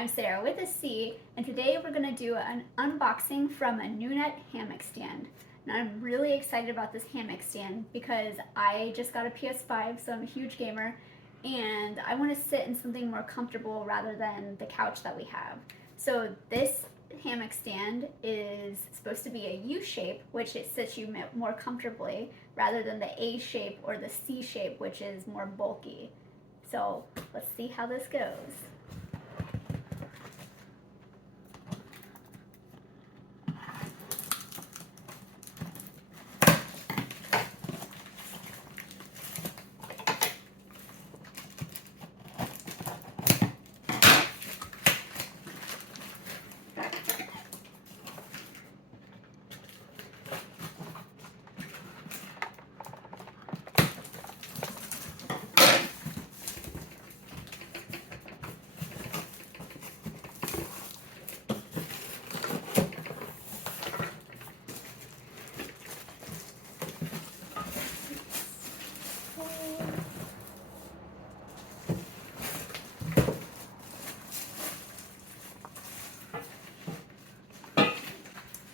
I'm Sarah with a C, and today we're going to do an unboxing from a Nunet Hammock stand. And I'm really excited about this hammock stand because I just got a PS5, so I'm a huge gamer, and I want to sit in something more comfortable rather than the couch that we have. So this hammock stand is supposed to be a U shape, which it sits you more comfortably, rather than the A shape or the C shape, which is more bulky. So let's see how this goes.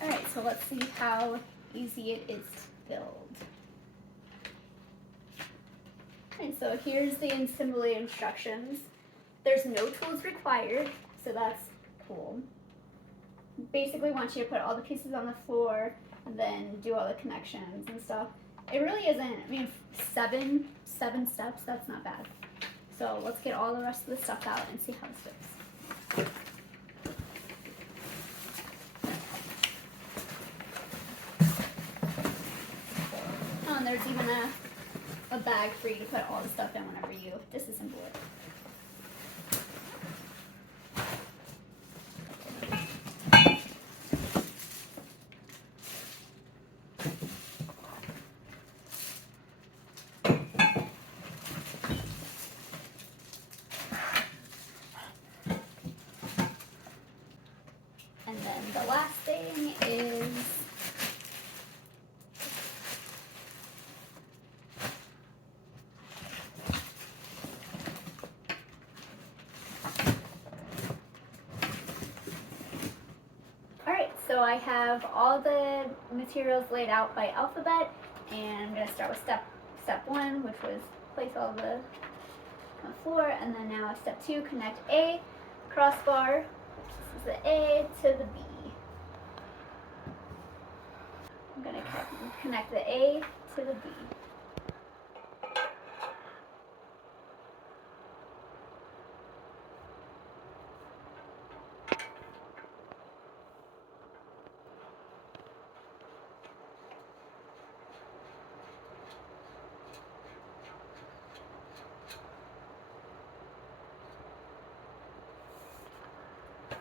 Alright, so let's see how easy it is to build. And so here's the assembly instructions. There's no tools required, so that's cool. Basically wants you to put all the pieces on the floor and then do all the connections and stuff. It really isn't, I mean, seven steps, that's not bad. So let's get all the rest of the stuff out and see how this goes. Oh, and there's even a bag for you to put all the stuff in whenever you disassemble it. And then the last thing is so I have all the materials laid out by alphabet, and I'm going to start with step 1, which was place all the on the floor, and then now step 2, connect A, crossbar, this is the A to the B. I'm going to connect the A to the B.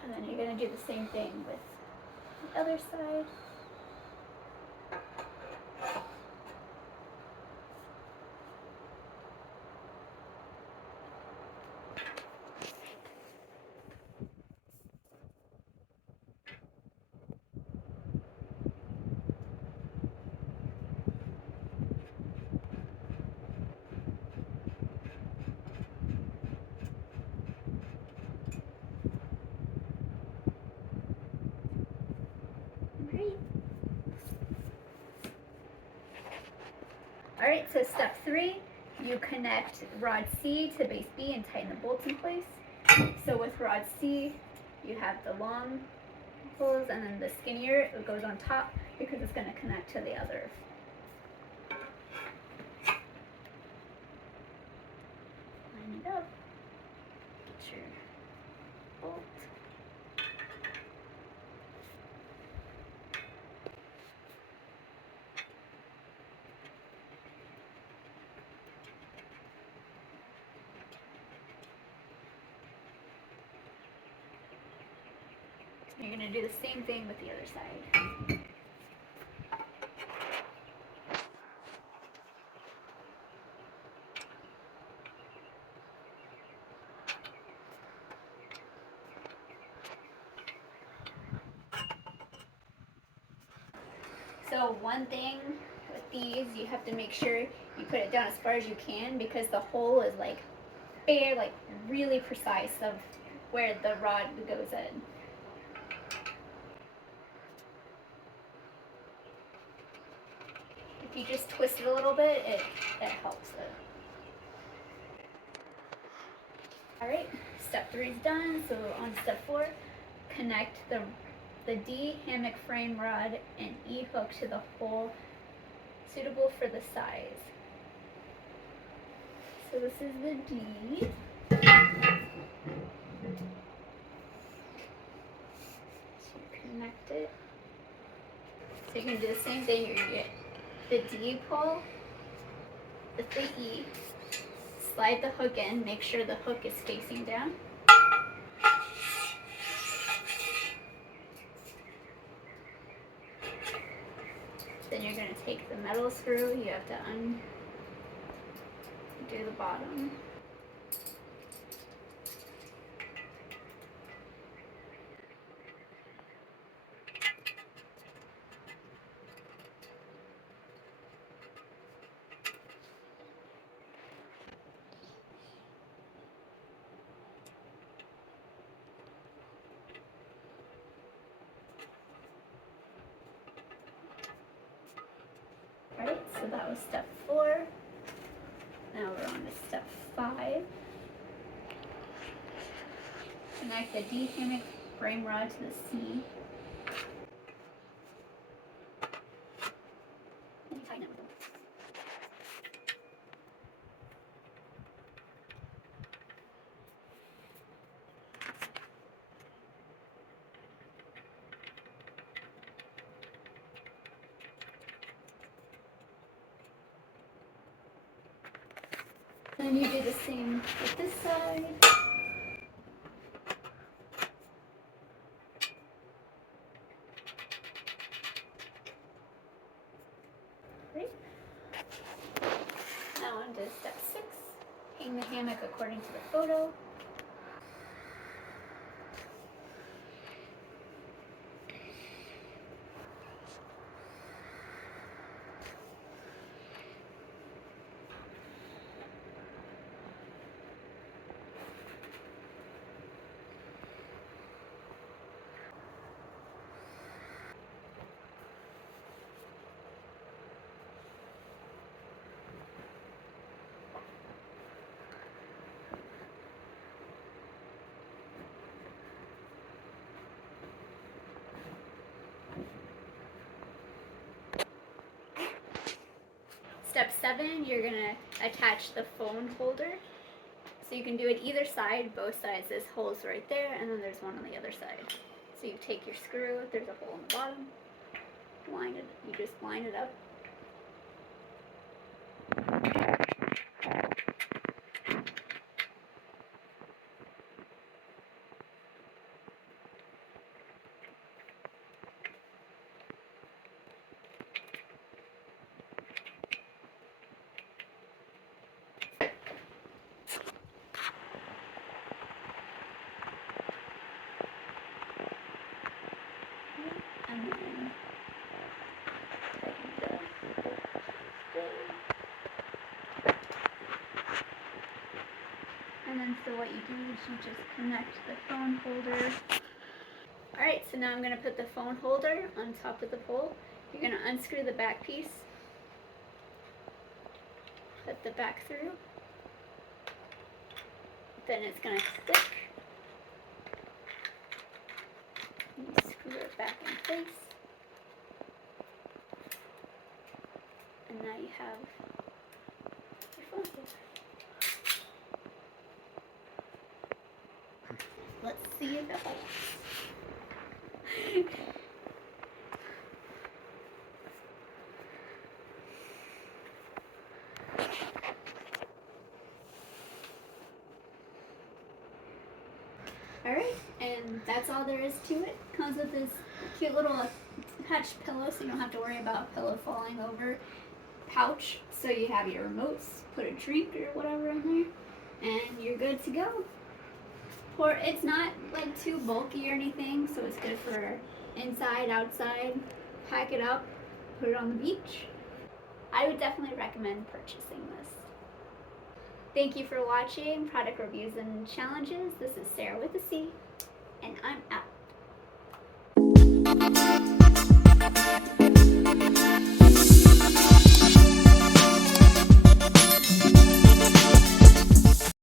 And then you're going to do the same thing with the other side. Alright, so step 3, you connect rod C to base B and tighten the bolts in place. So with rod C, you have the long holes, and then the skinnier, it goes on top because it's going to connect to the other. Line it up. Get your bolt. You're going to do the same thing with the other side. So one thing with these, you have to make sure you put it down as far as you can because the hole is like bare, like really precise of where the rod goes in. If you just twist it a little bit, it helps it. Alright, step 3 is done, so on step 4, connect the D hammock frame rod and E hook to the hole suitable for the size. So this is the D. So connect it. So you can do the same thing. You get the D pull with the E. Slide the hook in. Make sure the hook is facing down. Then you're going to take the metal screw. You have to undo the bottom. Alright, so that was step 4. Now we're on to step 5. Connect the D hammock frame rod to the C. And tighten it with them. Then you do the same with this side. Great. Now on to step 6. Hang the hammock according to the photo. Step 7, you're going to attach the phone holder. So you can do it either side, both sides. This hole's right there, and then there's one on the other side. So you take your screw, there's a hole in the bottom, you just line it up. And then so what you do is you just connect the phone holder. Alright, so now I'm going to put the phone holder on top of the pole. You're going to unscrew the back piece, put the back through, then it's going to click. You screw it back in place. And now you have your phone holder. Let's see if it holds. Alright, and that's all there is to it. Comes with this cute little attached pillow so you don't have to worry about a pillow falling over. Pouch so you have your remotes, put a drink or whatever in there, and you're good to go. It's not like too bulky or anything, so it's good for inside, outside. Pack it up, put it on the beach. I would definitely recommend purchasing this. Thank you for watching Product Reviews and Challenges. This is Sarah with a C, and I'm out.